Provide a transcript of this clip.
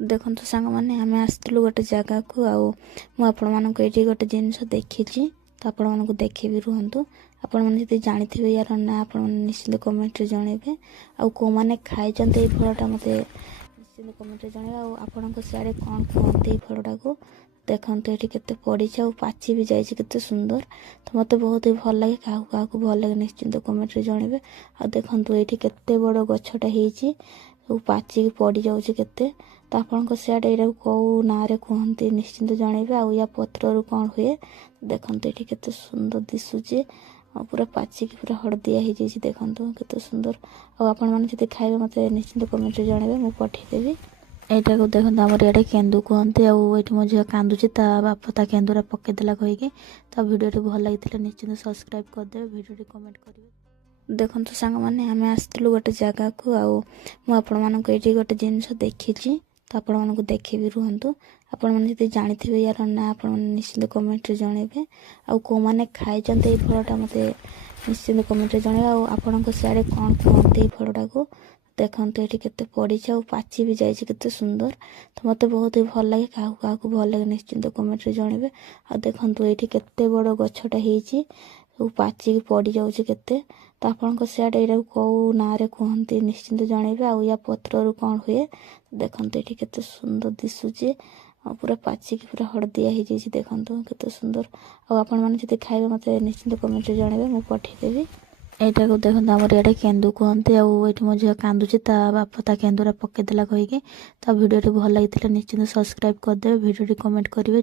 ଦେଖନ୍ତୁ ସାଙ୍ଗମାନେ ଆମେ ଆସିଥିଲୁ ଗୋଟେ ଜାଗାକୁ ଆଉ ମୁଁ ଆପଣମାନଙ୍କୁ ଏଇଠି ଗୋଟେ ଜିନିଷ ଦେଖିଛି ତ ଆପଣମାନଙ୍କୁ ଦେଖେଇବି ରୁହନ୍ତୁ। ଆପଣମାନେ ଯଦି ଜାଣିଥିବେ ୟାର ନାଁ ଆପଣମାନେ ନିଶ୍ଚିନ୍ତ କମେଣ୍ଟରେ ଜଣାଇବେ ଆଉ କେଉଁମାନେ ଖାଇଛନ୍ତି ଏଇ ଫଳଟା ମୋତେ ନିଶ୍ଚିନ୍ତ କମେଣ୍ଟରେ ଜଣାଇବେ ଆଉ ଆପଣଙ୍କ ସିଆଡ଼େ କ'ଣ କୁହନ୍ତି ଏଇ ଫଳଟାକୁ। ଦେଖନ୍ତୁ ଏଠି କେତେ ପଡ଼ିଛି ଆଉ ପାଚି ବି ଯାଇଛି କେତେ ସୁନ୍ଦର ତ ମୋତେ ବହୁତ ହି ଭଲ ଲାଗେ। କାହାକୁ କାହାକୁ ଭଲ ଲାଗେ ନିଶ୍ଚିନ୍ତ କମେଣ୍ଟରେ ଜଣାଇବେ। ଆଉ ଦେଖନ୍ତୁ ଏଇଠି କେତେ ବଡ଼ ଗଛଟା ହେଇଛି ସବୁ ପାଚିକି ପଡ଼ିଯାଉଛି କେତେ। ତ ଆପଣଙ୍କ ସିଆଡ଼େ ଏଇଟାକୁ କେଉଁ ନାଁରେ କୁହନ୍ତି ନିଶ୍ଚିନ୍ତ ଜଣାଇବେ। ଆଉ ୟା ପତ୍ରରୁ କ'ଣ ହୁଏ ଦେଖନ୍ତୁ ଏଠି କେତେ ସୁନ୍ଦର ଦିଶୁଛି ଆଉ ପୁରା ପାଚିକି ପୁରା ହଳଦିଆ ହେଇଯାଇଛି ଦେଖନ୍ତୁ କେତେ ସୁନ୍ଦର। ଆଉ ଆପଣମାନେ ଯଦି ଖାଇବେ ମୋତେ ନିଶ୍ଚିନ୍ତ କମେଣ୍ଟରେ ଜଣାଇବେ, ମୁଁ ପଠାଇଦେବି। ଏଇଟାକୁ ଦେଖନ୍ତୁ ଆମର ଇଆଡ଼େ କେନ୍ଦୁ କୁହନ୍ତି। ଆଉ ଏଇଠି ମୋ ଝିଅ କାନ୍ଦୁଛି ତା ବାପା ତା କେନ୍ଦୁରେ ପକେଇଦେଲା କହିକି। ତ ଭିଡ଼ିଓଟି ଭଲ ଲାଗିଥିଲେ ନିଶ୍ଚିନ୍ତ ସବସ୍କ୍ରାଇବ୍ କରିଦେବେ, ଭିଡ଼ିଓଟି କମେଣ୍ଟ କରିବେ। ଦେଖନ୍ତୁ ସାଙ୍ଗମାନେ ଆମେ ଆସିଥିଲୁ ଗୋଟେ ଜାଗାକୁ ଆଉ ମୁଁ ଆପଣମାନଙ୍କୁ ଏଇଠି ଗୋଟେ ଜିନିଷ ଦେଖିଛି ତ ଆପଣମାନଙ୍କୁ ଦେଖେଇବି ରୁହନ୍ତୁ। ଆପଣମାନେ ଯଦି ଜାଣିଥିବେ ୟାର ନାଁ ଆପଣମାନେ ନିଶ୍ଚିନ୍ତ କମେଣ୍ଟରେ ଜଣାଇବେ। ଆଉ କେଉଁମାନେ ଖାଇଛନ୍ତି ଏଇ ଫଳଟା ମୋତେ ନିଶ୍ଚିନ୍ତ କମେଣ୍ଟରେ ଜଣାଇବେ। ଆଉ ଆପଣଙ୍କ ସିଆଡ଼େ କ'ଣ କୁହନ୍ତି ଏଇ ଫଳଟାକୁ। ଦେଖନ୍ତୁ ଏଠି କେତେ ପଡ଼ିଛି ଆଉ ପାଚି ବି ଯାଇଛି କେତେ ସୁନ୍ଦର ତ ମୋତେ ବହୁତ ହି ଭଲ ଲାଗେ। କାହାକୁ କାହାକୁ ଭଲ ଲାଗେ ନିଶ୍ଚିନ୍ତ କମେଣ୍ଟରେ ଜଣାଇବେ। ଆଉ ଦେଖନ୍ତୁ ଏଇଠି କେତେ ବଡ଼ ଗଛଟା ହେଇଛି ସବୁ ପାଚିକି ପଡ଼ିଯାଉଛି କେତେ। ତ ଆପଣଙ୍କ ସିଆଡ଼େ ଏଇଟାକୁ କେଉଁ ନାଁରେ କୁହନ୍ତି ନିଶ୍ଚିନ୍ତ ଜଣାଇବେ। ଆଉ ୟା ପତ୍ରରୁ କ'ଣ ହୁଏ ଦେଖନ୍ତୁ ଏଠି କେତେ ସୁନ୍ଦର ଦିଶୁଛି ଆଉ ପୁରା ପାଚିକି ପୁରା ହଳଦିଆ ହେଇଯାଇଛି ଦେଖନ୍ତୁ କେତେ ସୁନ୍ଦର। ଆଉ ଆପଣମାନେ ଯଦି ଖାଇବେ ମୋତେ ନିଶ୍ଚିନ୍ତ କମେଣ୍ଟରେ ଜଣାଇବେ, ମୁଁ ପଠାଇଦେବି। ଏଇଟାକୁ ଦେଖନ୍ତୁ ଆମର ଇଆଡ଼େ କେନ୍ଦୁ କୁହନ୍ତି। ଆଉ ଏଇଠି ମୋ ଝିଅ କାନ୍ଦୁଛି ତା ବାପା ତା କେନ୍ଦୁରେ ପକେଇଦେଲା କହିକି। ତ ଭିଡ଼ିଓଟି ଭଲ ଲାଗିଥିଲେ ନିଶ୍ଚିନ୍ତ ସବସ୍କ୍ରାଇବ୍ କରିଦେବେ, ଭିଡ଼ିଓଟି କମେଣ୍ଟ କରିବେ।